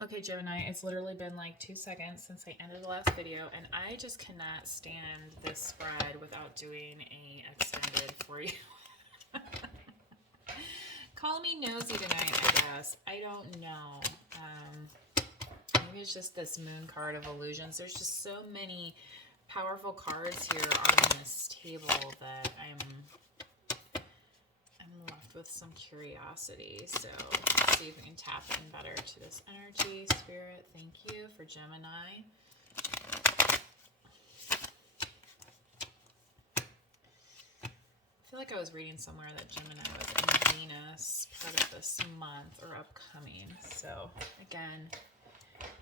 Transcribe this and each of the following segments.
Okay, Gemini, it's literally been like 2 seconds since I ended the last video, and I just cannot stand this spread without doing a extended for you. Call me nosy tonight, I guess. I don't know. Maybe it's just this moon card of illusions. There's just so many powerful cards here on this table that I'm left with some curiosity. So let's see if we can tap in better to this energy. Spirit, thank you for Gemini. I feel like I was reading somewhere that Gemini was in Venus part of this month or upcoming. So again,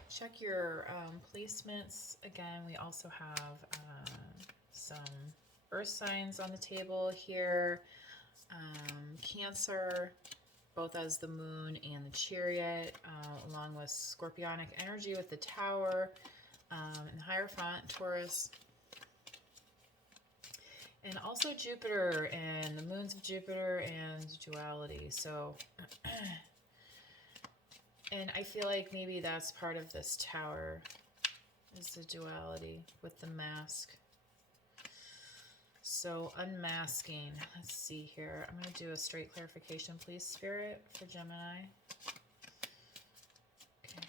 check your placements. Again, we also have some earth signs on the table here. Cancer, both as the moon and the chariot, along with scorpionic energy with the tower, and the Hierophant, Taurus. And also Jupiter and the moons of Jupiter and duality. So, and I feel like maybe that's part of this tower, is the duality with the mask. So unmasking, let's see here. I'm going to do a straight clarification, please, Spirit, for Gemini. Okay.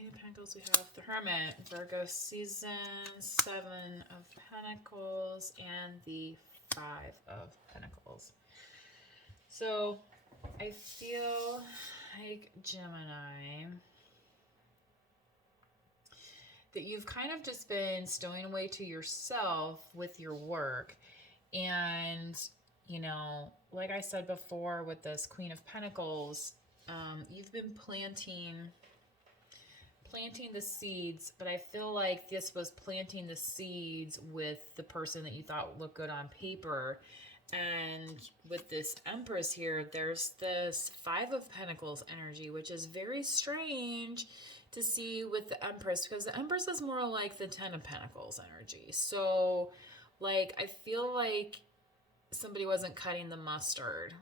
Eight of Pentacles, we have the Hermit, Virgo season, 7 of Pentacles, and the 5 of Pentacles. So I feel like Gemini, that you've kind of just been stowing away to yourself with your work. And, you know, like I said before with this Queen of Pentacles, you've been planting the seeds, but I feel like this was planting the seeds with the person that you thought looked good on paper. And with this Empress here, there's this 5 of Pentacles energy, which is very strange to see with the Empress, because the Empress is more like the 10 of Pentacles energy. So, like, I feel like somebody wasn't cutting the mustard.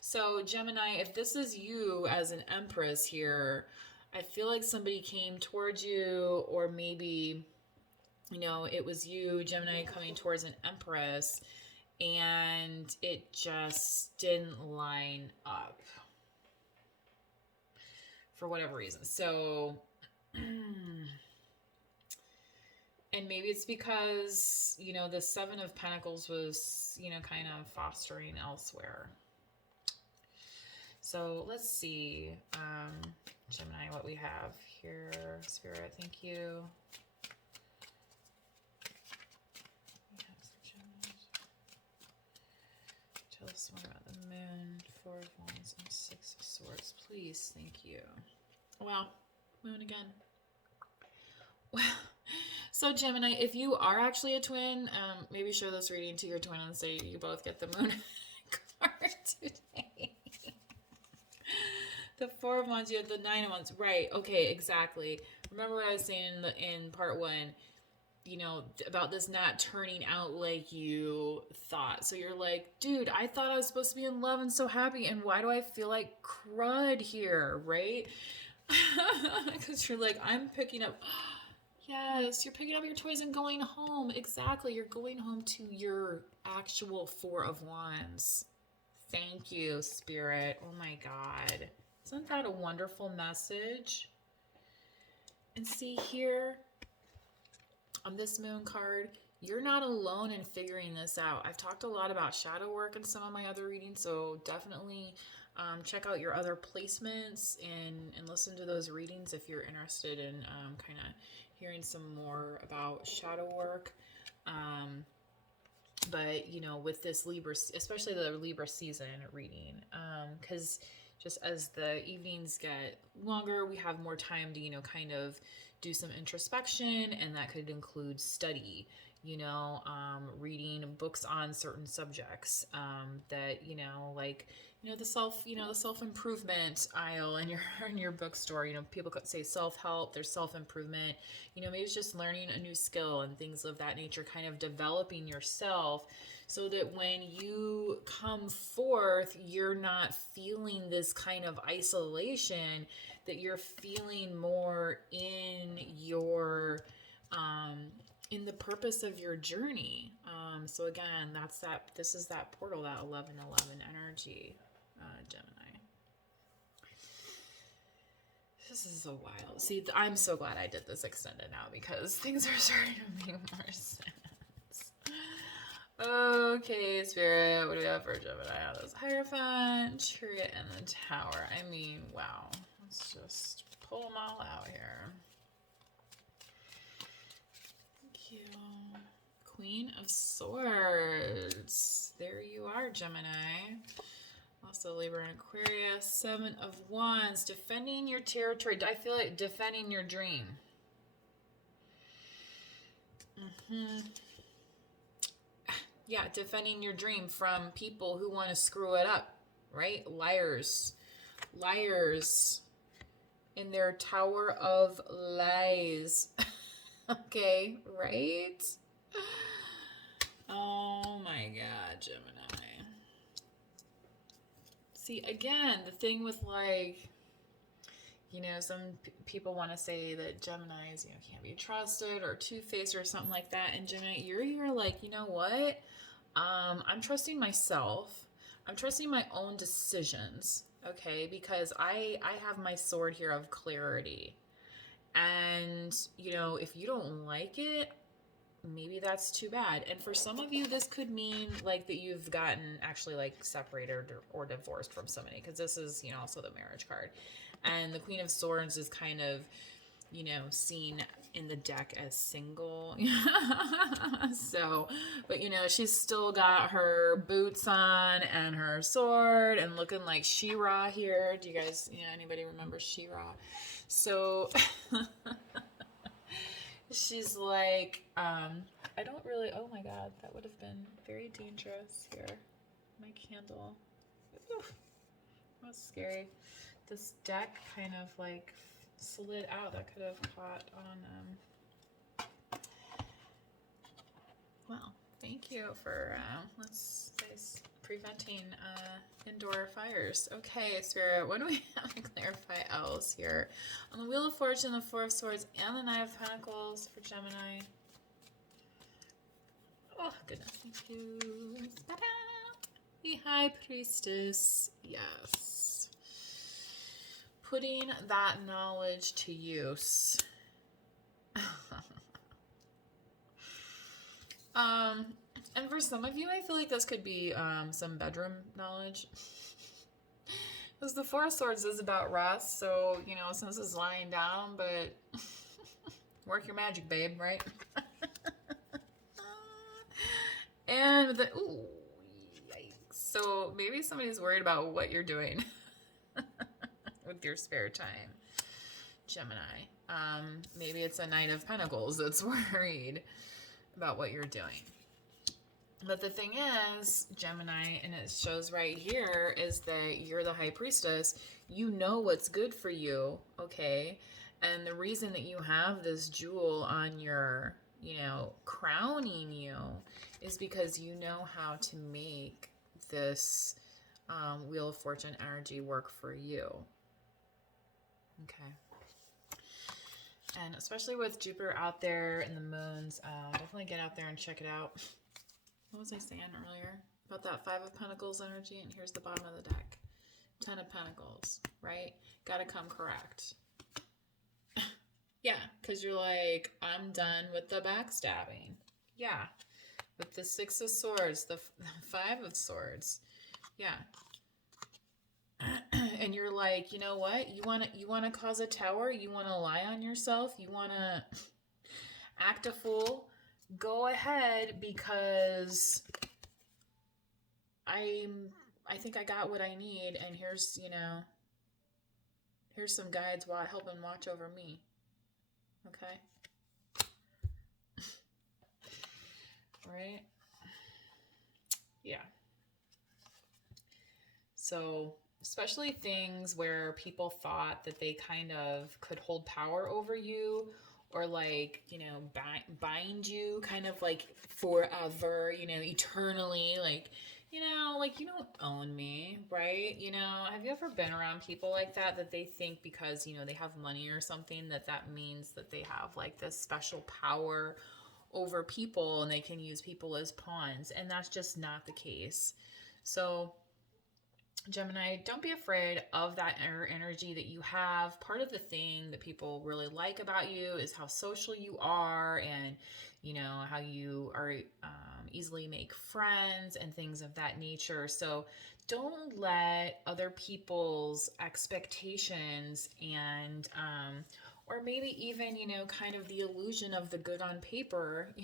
So, Gemini, if this is you as an Empress here, I feel like somebody came towards you, or maybe, you know, it was you, Gemini, coming towards an Empress, and it just didn't line up for whatever reason. So, and maybe it's because, you know, the 7 of Pentacles was, you know, kind of fostering elsewhere. So let's see, Gemini, what we have here. Spirit, thank you. Tell us more about the moon, 4 of Wands, and 6 of Swords, please. Thank you. Wow, moon again. Well, so Gemini, if you are actually a twin, maybe show this reading to your twin and say you both get the moon card today. The 4 of Wands, you have the 9 of Wands. Right, okay, exactly. Remember what I was saying in part 1, you know, about this not turning out like you thought. So you're like, dude, I thought I was supposed to be in love and so happy, and why do I feel like crud here, right? Because you're like, I'm picking up, yes, you're picking up your toys and going home. Exactly, you're going home to your actual 4 of Wands. Thank you, Spirit. Oh my God. Isn't that a wonderful message? And see here, on this moon card, you're not alone in figuring this out. I've talked a lot about shadow work in some of my other readings, so definitely check out your other placements and listen to those readings if you're interested in kind of hearing some more about shadow work. But, you know, with this Libra, especially the Libra season reading, because just as the evenings get longer, we have more time to, you know, kind of do some introspection, and that could include study, reading books on certain subjects, that, like, the self-improvement aisle in your in your bookstore. People could say self-help, there's self-improvement. Maybe it's just learning a new skill and things of that nature, kind of developing yourself, so that when you come forth, you're not feeling this kind of isolation, that you're feeling more in your in the purpose of your journey. So again, this is that portal, that 1111 energy, Gemini. This is a while. See, I'm so glad I did this extended now, because things are starting to make more sense. Okay, Spirit, what do we have for Gemini? This Hierophant, Chariot, and the Tower. I mean, wow. Let's just pull them all out here. Thank you. Queen of Swords. There you are, Gemini. Also Libra and Aquarius. 7 of Wands. Defending your territory. I feel like defending your dream. Yeah, defending your dream from people who want to screw it up, right? Liars in their tower of lies. Okay, right? Oh my God, Gemini. See, again, the thing with, like, some people want to say that Geminis, can't be trusted or two-faced or something like that. And Gemini, you're like, you know what? I'm trusting myself. I'm trusting my own decisions, okay? Because I have my sword here of clarity. And, if you don't like it, maybe that's too bad. And for some of you, this could mean, like, that you've gotten actually, like, separated or divorced from somebody, because this is, also the marriage card. And the Queen of Swords is kind of, seen in the deck as single. So, but she's still got her boots on and her sword and looking like She-Ra here. Do you guys, anybody remember She-Ra? So she's like, I don't really, oh my God, that would have been very dangerous here. My candle. Oof, that was scary. This deck kind of like slid out. That could have caught on, well, thank you for, let's say, preventing indoor fires. Okay, Spirit, what do we have to clarify else here? On the Wheel of Fortune, the Four of Swords, and the Knight of Pentacles for Gemini. Oh, goodness. Thank you. Ta-da! The High Priestess. Yes. Putting that knowledge to use. And for some of you, I feel like this could be some bedroom knowledge. Because the Four of Swords is about rest, so, since it's lying down, but work your magic, babe, right? And the, ooh, yikes. So maybe somebody's worried about what you're doing with your spare time, Gemini. Maybe it's a Knight of Pentacles that's worried about what you're doing. But the thing is, Gemini, and it shows right here, is that you're the High Priestess. You know what's good for you, okay? And the reason that you have this jewel on your, crowning you is because you know how to make this Wheel of Fortune energy work for you. Okay. And especially with Jupiter out there and the moons, definitely get out there and check it out. What was I saying earlier about that Five of Pentacles energy? And here's the bottom of the deck. 10 of Pentacles, right? Got to come correct. Yeah, because you're like, I'm done with the backstabbing. Yeah, with the Six of Swords, the Five of Swords. Yeah. And you're like, you know what? You want to cause a tower? You want to lie on yourself? You want to act a fool? Go ahead, because I think I got what I need, and here's some guides helping watch over me. Okay. right? Yeah. So, especially things where people thought that they kind of could hold power over you or like, bind you kind of like forever, eternally, like you don't own me, right? Have you ever been around people like that that they think because, they have money or something that means that they have like this special power over people and they can use people as pawns, and that's just not the case. So, Gemini, don't be afraid of that energy that you have. Part of the thing that people really like about you is how social you are, and how you are easily make friends and things of that nature. So don't let other people's expectations and or maybe even kind of the illusion of the good on paper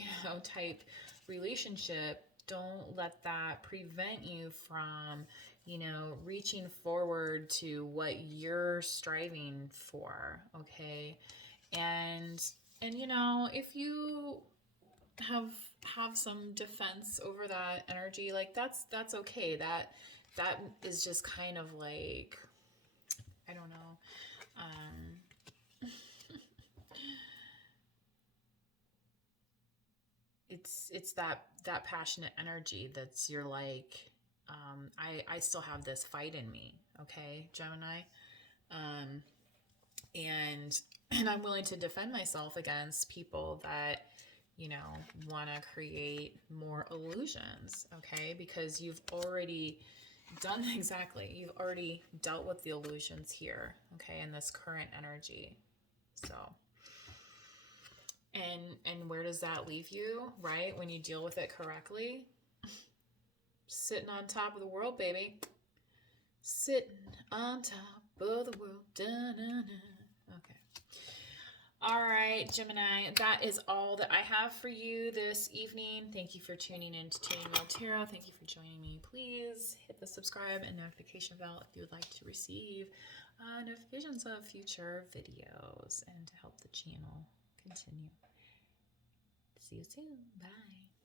type relationship, don't let that prevent you from reaching forward to what you're striving for. Okay. And if you have some defense over that energy, like that's okay. That is just kind of like, I don't know. It's that passionate energy that's, you're like, I still have this fight in me. Okay, Gemini. And I'm willing to defend myself against people that want to create more illusions. Okay, because you've already done exactly, you've already dealt with the illusions here. Okay, in this current energy. So, and where does that leave you, right? When you deal with it correctly, sitting on top of the world, baby. Sitting on top of the world. Da-na-na. Okay. All right, Gemini, that is all that I have for you this evening. Thank you for tuning in to Tuning Well Tarot. Thank you for joining me. Please hit the subscribe and notification bell if you would like to receive notifications of future videos and to help the channel continue. See you soon. Bye.